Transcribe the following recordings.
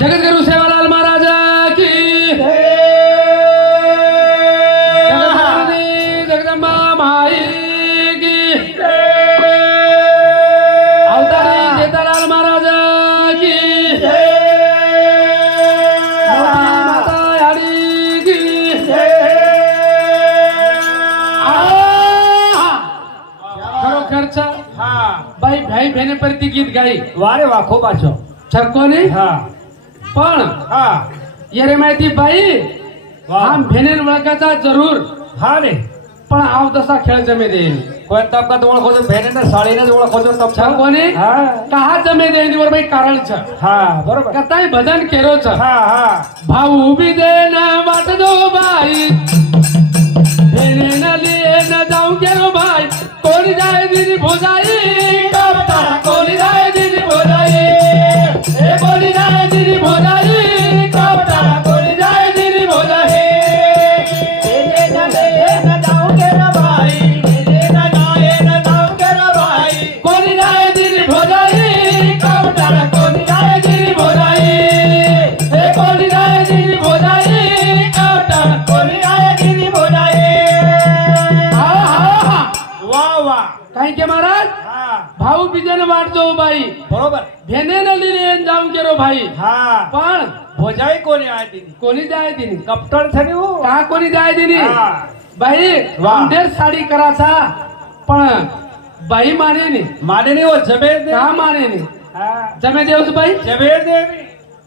जगद्गुरु सेवालाल महाराज की जगदम्बा माई की अवतारी जेठालाल महाराज की माता यारी की खरोखरच बाई भाई बहिणी परती गीत गाई वारे वा खूप आछो छक्कोनी हा पण हा येरे माहिती बाई आम भेनेल वळखाचा जरूर हा रे पण आव तसा खेळ जमे देईन कोण तबका ओळख होतो भेनेने साडीने ओळख होतो तब छक्कोनी हा कहा जमे देईन वर बाई कारण छ हा बरोबर कताई भजन केरो छ हा हा भाऊ उभी देना वाट दो बाई भेनेन लिए न जाऊ केरो भाई कोण जाय दिनी भोजाई कपटा कोण जाय दिनी भोजाई ए कोण जाय दिनी भोजाई कपटा कोण जाय दिनी भोजाई भेनेन लिए न जाऊ केरो भाई भेनेन लिए न जाऊ केरो भाई कोण जाय दिनी भोजाई कपटा कोण जाय दिनी भोजाई ए कोण जाय दिनी भोजाई कपटा कोण जाय दिनी भोजाई हा हा वा वा काय के महाराज हा भाऊ बीजेन वाट जो बाई बरोबर भेनेन लिलेन जाऊन केरो भाई हा पण भोजाई कोणी आहे तिने कोणी जाय दिनी कप्टर थनी हो का कोणी जाय दिनी हा बाई वा. आमदेर साडी कराचा पण बाई माने नी माने नाही हो जमेर दे का माने नी हा जमे देवच बाई जमेर दे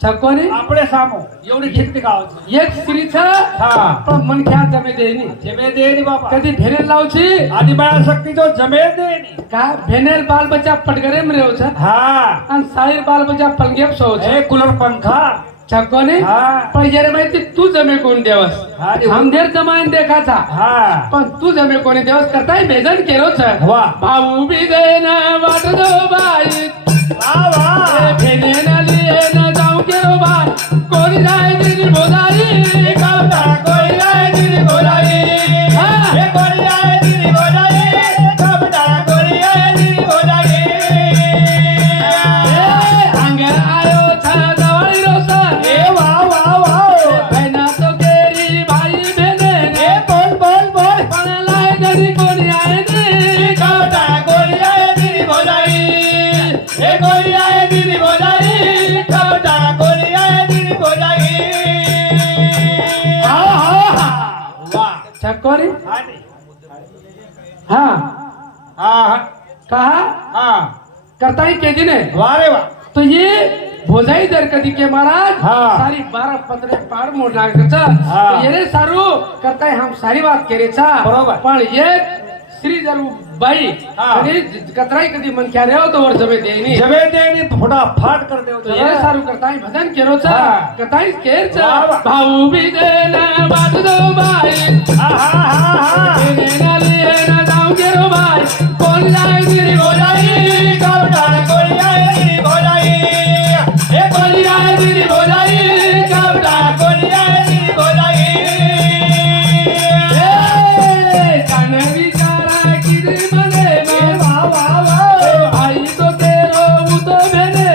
छक्कोनी आपले सामो एवढी खिचती गावाची एक स्त्रीच हा पण मन ख्या जमे देनी जमेर दे नी बाबा कधी भेनेल लावची आदि बाळा शक्ती जो जमेर दे नी का भेनेल बाल बच्चा पटगरे में रेवच हा आणि साळीर बाल बच्चा पलगेप सोच ए कूलर पंखा छक्कोनी हा पण जरे माहिती तू जमे कोण देवस हा रे. हमदेर जमायन देखाचा हा पण तू जमे कोणी देवस करताय बेजन केलो छ वा. भाऊ बी देना वाट दो बाई वा वा भेनेन लिए न जाऊ केरो बाई कोणी जाय दिनी भोजाई कवता कोणी जाय दिनी भोजाई हा ए कोणी आहे तिने भोजाई कपटा कोणी आहे तिने भोजाई अंगे आयो छ जवळी रोस ए वा वा वा बहिणा तो केरी भाई भेनेन ए बोल बोल बोल पण लाय घरी कोणी आहे नी कपटा कोणी आहे तिने भोजाई ए कोणी आहे तिने भोजाई कपटा कोणी आहे तिने भोजाई हा हा हा वा छक्कोनी आणि हा हा कहा हा करताई के दिने वा रे वा तो ये भोजाई दर कधी के महाराज हाँ. सारी 12-15 पार मोड लागचा हाँ. ये रे सारू करताय हम सारी बात केरेचा बरोबर. पण ये श्री जर बाई हाँ. कधी कतराई कधी मन क्या रे हो तो वर जमे देनी जमे दे नी थोडा फाट कर दे तो ये रे सारू करताय भजन केरोचा हाँ. करताय केरचा वाह, वाह. भाऊ बी देना बात दो बाई हा हा हा हा देना लिए ना जाऊ केरो बाई कोण जाय गिरी भोजाई कपटा कोणी आहे तिने भोजाई ए कोण जाय गिरी भोजाई कपटा कोणी आहे तिने भोजाई कानवी चारा किरी मने वा वा वा आई तो तेरो उतो भेने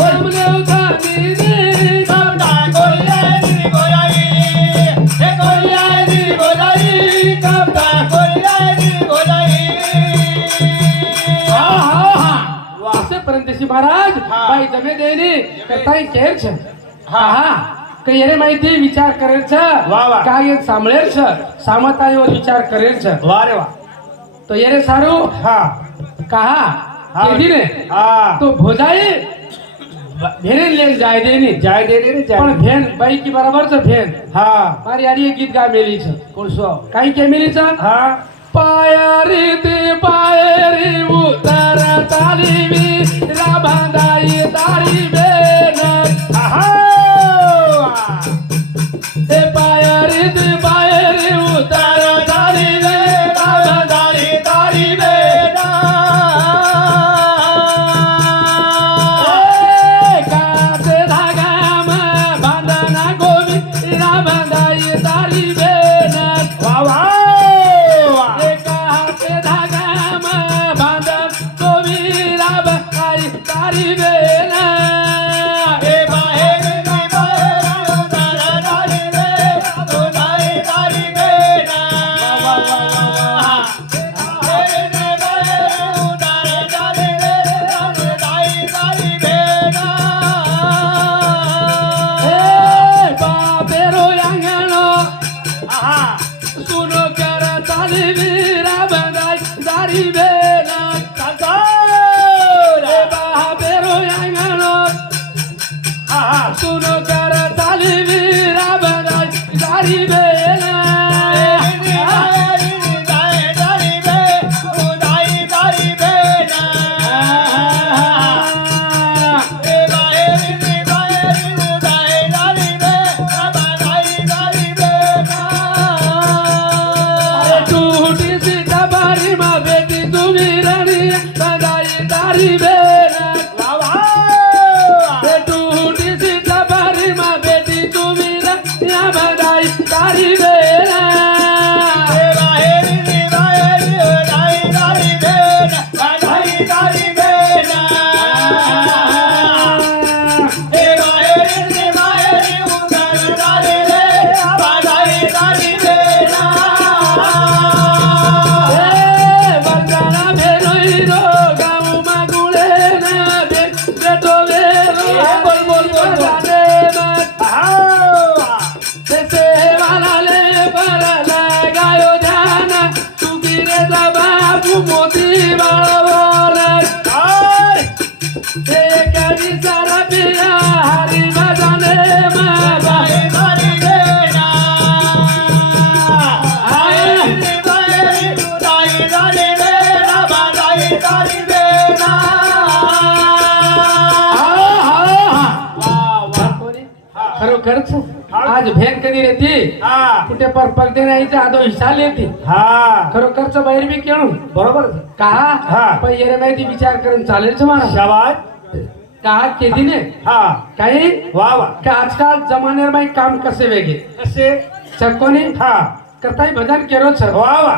बोलले उठा नी कपटा कोणी आहे तिने भोजाई ए कोणी आहे तिने भोजाई कपटा कोणी आहे तिने भोजाई हा हा हा वासे पर्यंतशी महाराज हाँ. बाई जमे देनी करताय केर छ हाँ. हा कयरे माहिती विचार करेल छ वाह, वाह. काय सांभळेल छ सामतायो विचार करेल छ वा रे वा तो येरे सारू हा कहा हाँ. केदी ने हा तो भोजाई भेने ले जाय देनी जाय दे रे पण जाय भेन बाई की बराबर छ भेन हा मारी यारी एक गीत गा मेली छ कोणसो काही के मेली छ हा पायरी ते पायरी उतर तालीवी राबांदाई तारी बेन आहा ते पायरी उतर तालीवी राबांदाई तारी बेन काते धागाम बांधना गोवी राबांदाई तारी बेन वा वा एका हाते धागाम बांधन गोवी राबांदाई तारी बेन खरोखरच आज भेन कधी रेती हा कुठे पर पगदे नाही आदो हिस्सा लेती हा खरोखरच बाहेर बी केळू बरोबर का हा. पण येरे माहिती विचार करून चालेल मला शाबास का केदीने हा काही वा वा का आजकाल जमान्यावर बाई काम कसे वेगळे कसे चकोनी हा कताई भजन केरो सर वा वा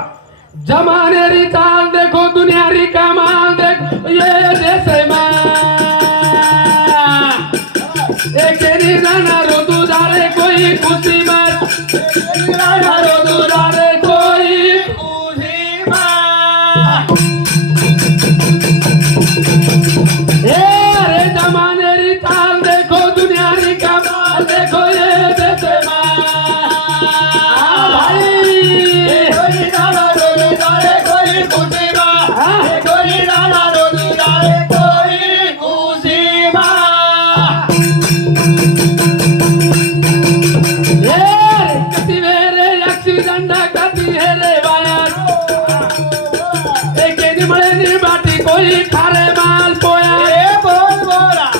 जमाने री चाल देखो दुनिया री कमाल देखो ये देश में एक नी जाना रो तू जाने कोई खुशी मत जाना रो तू जाने कोई खुशी मत अरे जमाने री चाल देखो दुनिया री कमाल देखो ये देश में भाई कोई दादा रोज जाने कोई खुशी बा कोई दादा रोज जाने कोई खुशी बा कति वेरे एक्सीडेंट कति है रे बाया एक दिन मळे नी बाटी कोई खारे माल पोया ए बोल बोला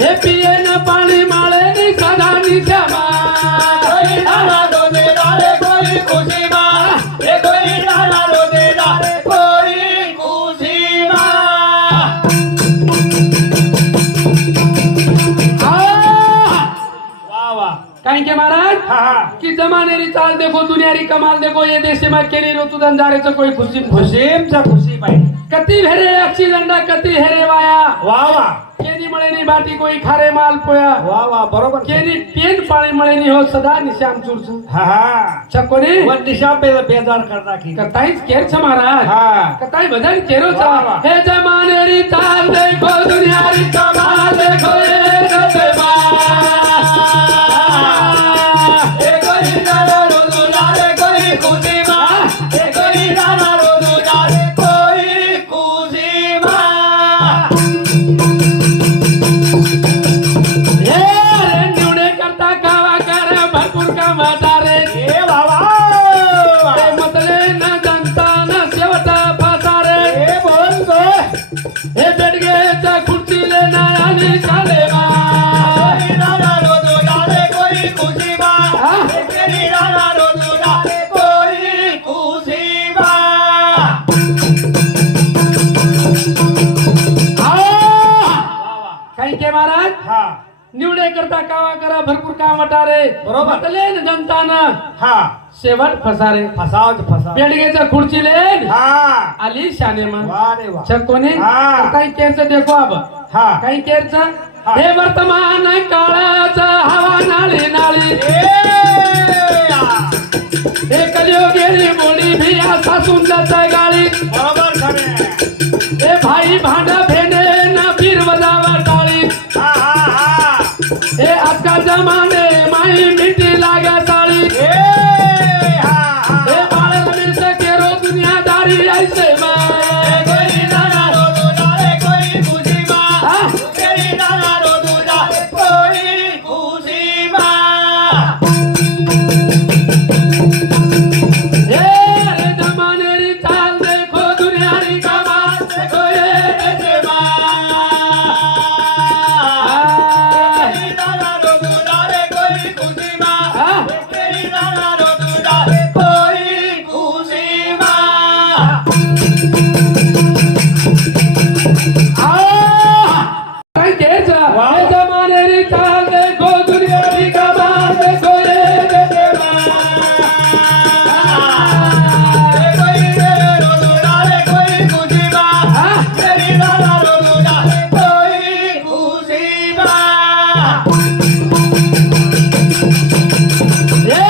हे पिए न पाणी माळे नी सदा नी श्यामा कोई दादा रोज जाने कोई खुशी बा कोई दादा रोज जाने कोई खुशी बा वाह वाह काही के महाराज हा हा कि जमाने री चाल देखो दुनिया री कमाल देखो ये देश में केली ऋतू धंदारेचं कोई खुशी खुशीमचा खुशी बाई कति हेरे एक्सीडेंट कति हेरे वाया वाह वाह केनी मळे नी बाटी कोई खारे माल पोया वाह वाह बरोबर केनी पेन पाणी मळे नी हो सदा निशाम चुरचु हा हा चकोनी वन दिशा पे बेजार करना की कताईच केर छ महाराज हा कताई भजन केरो छ वाह, वाह. हे जमाने री चाल देखो दुनिया री कमाल देखो ये जगमा ए कोई दादा रोज जाने कोई खुशी बा ए कोई दादा रोज जाने कोई खुशी बा हे रे निवडे करता कावा कर भरपूर काम रे ए बाबा ते मतले न जनता न शेवट फसारे ए बोल गो हे बेडगेच्या खुर्चीले ना आणि चाले बा कोई दादा रोज जाने कोई खुशी बा ए कोई दादा रोज जाने कोई खुशी बा काही के महाराज हा निवडे करता कावा करा भरपूर काम रे बरोबर. मतले न जनता न हा शेवट फसारे फसाव बेडगेच्या खुर्चीले हा आली शाने मन वाह रे वाह कोणी हा. काही केरचं देखो अब हा काही केरचं हा. हे वर्तमान काळाचं हवा नाळी नाळी ए हे कलियोगेरी बोली भी असा सुंदर गाळी बरोबर खरे हे भाई भांड भेने न फिर वजावा टाळी हा हा हा हे आजकाल जमाने माई मिठी लागा टाळी ए हा हा हे बाळ रमेश केरो दुनियादारी ऐसे में कोई दादा रोज जाने कोई खुशी बा हा? कोई दादा रोज जाने कोई खुशी बा हे जमाने री चाल देखो दुनिया री कमाल देखो ये देश कोई दादा रोज जाने कोई खुशी बा हा? कोई दादा रोज जाने कोई खुशी बा काही केरचं वाह. हे जमाने री चाल देखो दुनिया री कमाल देखो ये देश कोई रोज जाने कोई खुशी बा कोई दादा रोज जाने कोई खुशी बा हे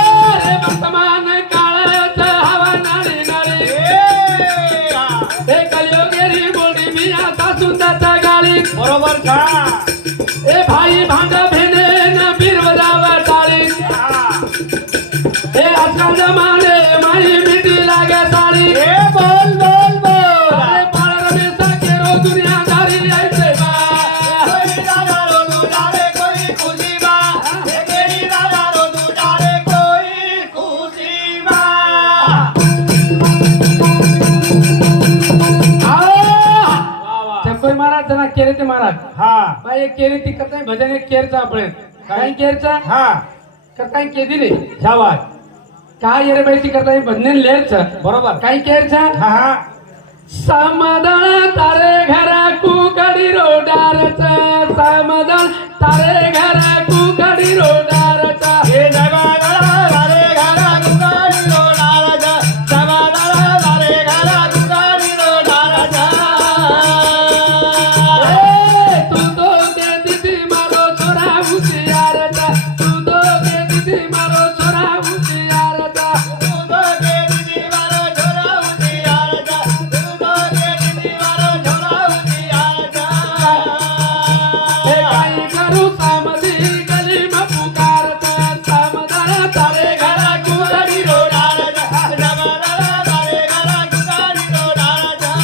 रे वर्तमान काळाचं हवा नाळी नाळी हे कलियोगेरी बोली मी आता सुंदरचा गाळी बरोबर का हे भाई भांड भेने न बिरवदावा टाळी हे आजकाल जमाने माई मिठी लागे साडी ए बोल बोल बोल अरे बाळ रमेश केरो दुनियादारी ऐसे बा कोई दादा रोज जाने कोई खुशी बा कोई दादा रोज जाने कोई खुशी बा कोई महाराज जना केरे ते महाराज हा बाई एक केरे ती करताय भजन एक केरचं आपण काही केरचा हा करता केदी रे शाबास काय येरे बैठी करता बदनेन लेरचा बरोबर काही केरचा हा हा समाधान तारे घरा कुकडी रोडारचा समाधान तारे घरा कुकडी रोडारचा हे जगाला वारे घरा गुगाडी रोडाराजा जगाला वारे घरा गुगाडी रोडाराजा तू तो के दीदी मारो छोरा हुशियारचा तू तो के दीदी मारो छोरा हुशियारचा तू तो के दीदी वारो छोरा उजियाराजा तू तो के दीदी वारो छोरा उजियाराजा हे काही करू सामधी गली में पुकारता समाधान तारे घरा कुकडी रोडाराजा जगाला वारे घरा गुगाडी रोडाराजा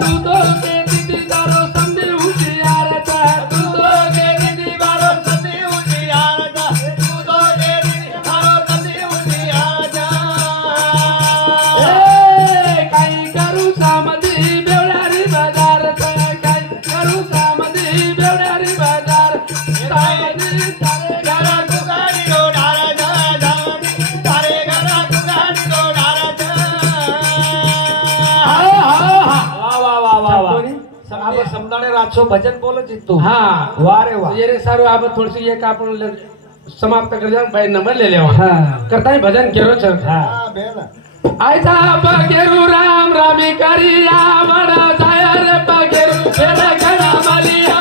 तू तो के दीदी दारो समधी हुशियारचा तू तो के दीदी वारो सती उजियाराजा तू तो के दीदी वारो सती उजियाराजा काही करू सामधी बेवडारी बाजारचा काही करू सामधी बेवडारी बाजार सामधी तारे घरा गुगाडी रोडाराजा तारे घरा गुगाडी रोडाराजा हा वा वा वा वा वा कोणी? समजे समजाणे रातसो भजन बोलत तू हा वा रे वा ये रे सारू आप थोडीशी एक आपण समाप्त कर जाऊ बाई नंबर ले लेवा हा करता ही भजन केरो छ हा आयता पगेरू राम रामी करिया बड़ा जाया रे पगेरू तेरा गड़ा मलिया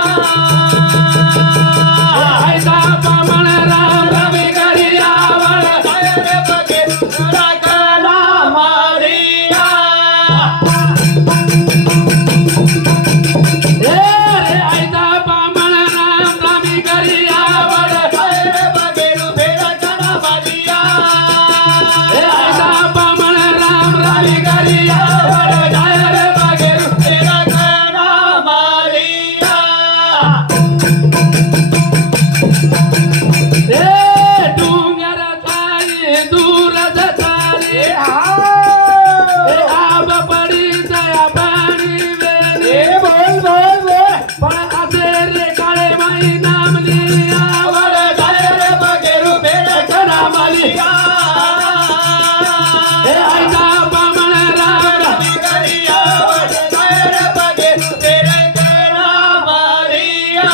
आयता पमन राम रामी करिया बड़ा जाया रे बगे तुरा कला मारिया आयता पमन राम रामी करिया बड़ा जाया रे बगे तेरा कला मारिया आयता पमन राम रामी करिया बड़ा जाया रे पगेरू तेरा कला मारिया डूंगर थाई दूर जाई आब पड़ी दया पानी वेली बोल बोल बोल पण आसे रे काळे माई नाम लिया वर जाया रे बगे तेरा कला मारिया आयता पमन राम करिया वर जाया रे बगे तेरा कला मारिया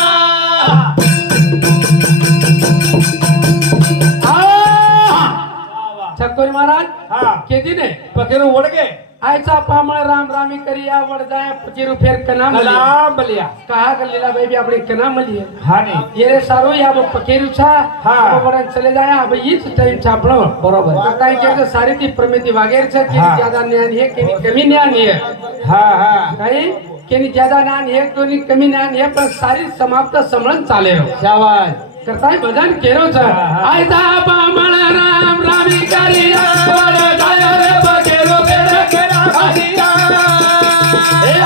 छक्कोरी महाराज हा केदी ने पकेरू वडगे आयचा पामळ राम रामी करिया वड जाय पकिरू फेर कना मली कलाम बलिया कहा कर लीला बेबी अपनी कना मली हा नाही ये रे सारो या वो पकेरू छा हा. वो बड़ा चले जाया अब हीच टाइम छापड़ो बरोबर. काही के सारी ती प्रमिती वागेर छे की हा. ज्यादा ज्ञान है की कमी ज्ञान है हा हा काही केनी ज्यादा ज्ञान है कोणी कमी ज्ञान है पण सारी समाप्त समळन चाले रो शाबाश करताय भजन केरो छ हा. आयता पामळ राम रामी करिया वड जाय रे पकेरू फेर कला मारिया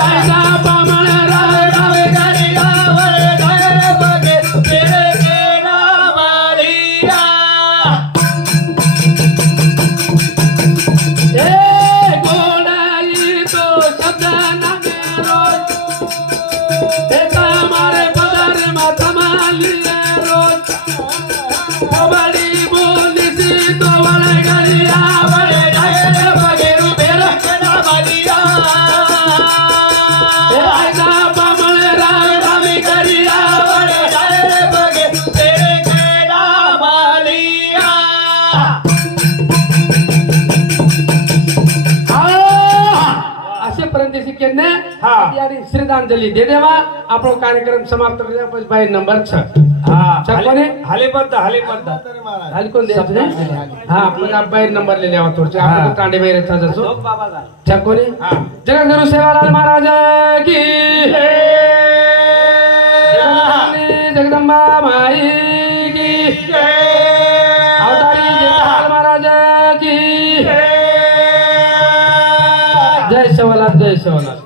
आयता पामळ राम रामी करिया वर जाया रे बगे तेरे कला मारिया गोडाई तो शब्द नामे रोज मारे पदर माता मालिया रोज बड़ी बोली सी तो बड़े गलिया बड़े जाए रे बगेरू बेरा कला मारिया आयता पामळ राम रामी करिया वर जाया रे बगे तेरे कला मारिया असे पर्यंत शिकेने हा. यारी श्रद्धांजली दे देवा आपलो कार्यक्रम समाप्त करूया પછી ભાઈ નંબર 6 हा चकोने? हाले पडता हाल कोण द्यायचं रे हा आपण बाहेर नंबर ले लेवा थोडसे हा. आपण तांडे बाहेर जसो बाबा चकोने हा जगद्गुरु सेवालाल महाराज की जगदंबा माई की अवतारी जेठालाल महाराज की जय सेवालाल जय सेवालाल